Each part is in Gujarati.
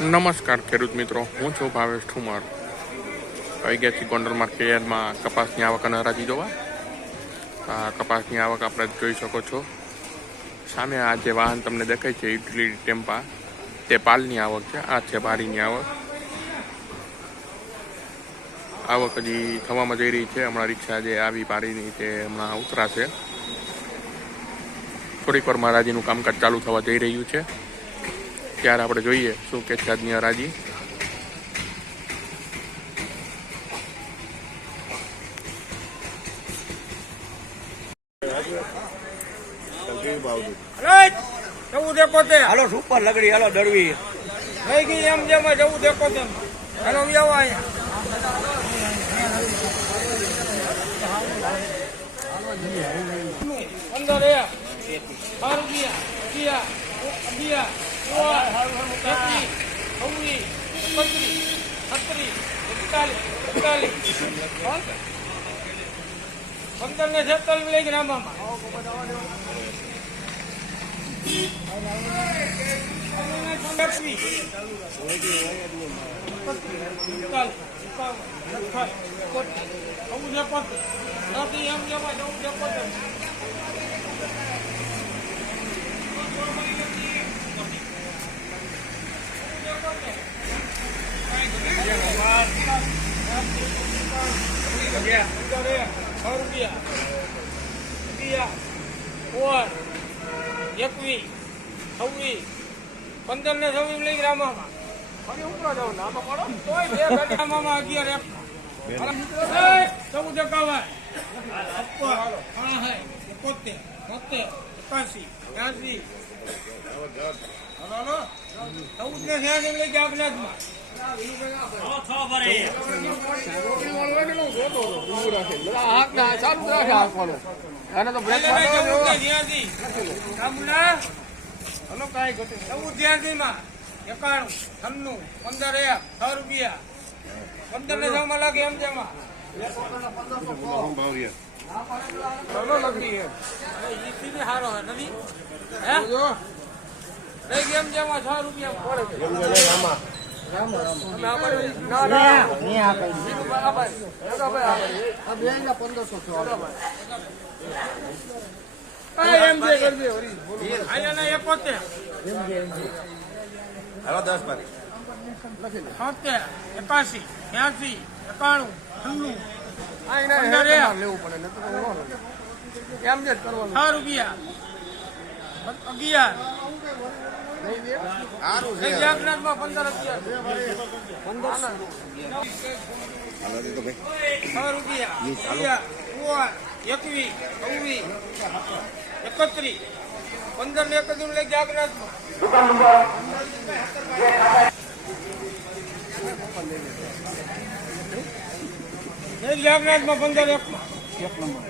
નમસ્કાર ખેડૂત મિત્રો, હું છું ભાવેશ ઠુમર. આવી ગયા છીએ ગોંડલ માર્કેટમાં કપાસની આવક અને હરાજી જોવા. આ કપાસની આવક આપણે જોઈ શકો છો. સામે આ જે વાહન તમને દેખાય છે યુટિલિટી ટેમ્પા, તે પાલની આવક છે. આ છે બારીની આવક. આવક હજી થવામાં જઈ રહી છે. હમણાં રિક્ષા જે આવી બારીની તે હમણાં ઉતરાશે. થોડીક વારમાં હરાજીનું કામકાજ ચાલુ થવા જઈ રહ્યું છે. ત્યારે આપણે જોઈએ શું કે છે આજની હરાજી. હાલો સુપર લગડી, હાલો દળવી થઈ ગઈ એમ જેમ જવું દેખો તેમ. હાલો આવો પંદર ને 46 લઈ ગયા આમાં. પંદર ને 26 લઈ ગયા આમાં. ઉપરો જાવ ના પડો તોય બે ગાડીમાં 11 ચૌદ એકાવન 71 71 81 82 હલો 14 ને 86 લઈ ગયા અગનાથમાં. હલો કઈ ઘટે 14 માં 91 96 15 1 6 રૂપિયા 15 ને 6 માં લાગે એમ જેમાં સારો હે નથી હે લઈ ગેમ જેમાં 6 રૂપિયા હાલો 10 પારી 70 81 86 91 96 લેવું પડે એમ જ કરવાનું 6 રૂપિયા 11 સારું છે 15 રૂપિયા 21 31 15 ને 31 લઈ જાગનાથમાં. જાગનાથમાં 15 એક નંબર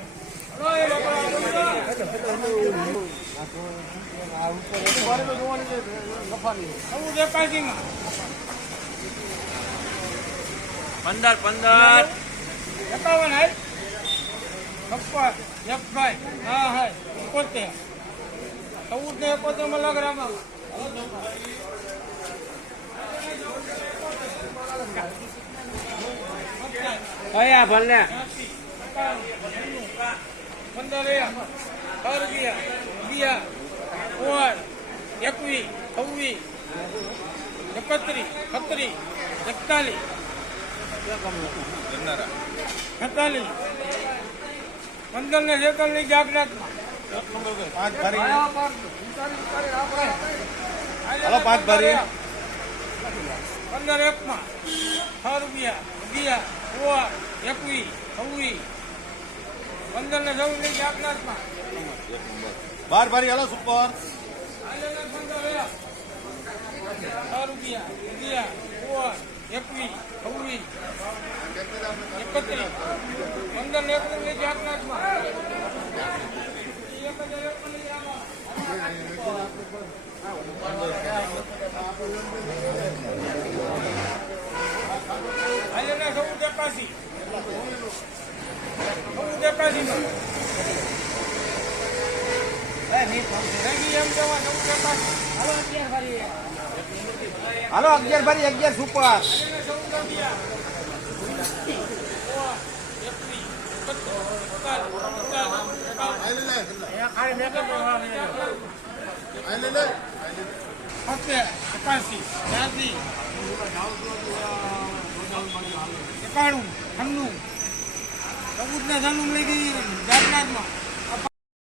પંદર 51 હે 56 હા હે 71 14 ને 71 માં લાગ રામા. કયા ભલે 15 રૂપિયા 21 26 31 31 41 41 15 ને 46 ની જાગનાથમાં 5 ભરી હાલો 5 ભરી 15 1 માં 6 રૂપિયા 21 26 15 ને 16 ની જાગનાથમાં 12 ભરી હાલો સુપર 6 રૂપિયા 21 26 31 15 ને 1 ની જાગનાથમાં હાલો 11 ભરી 11 સુપર એકાણું 96 14 ને 96 લઈ ગઈ જાતનાથમાં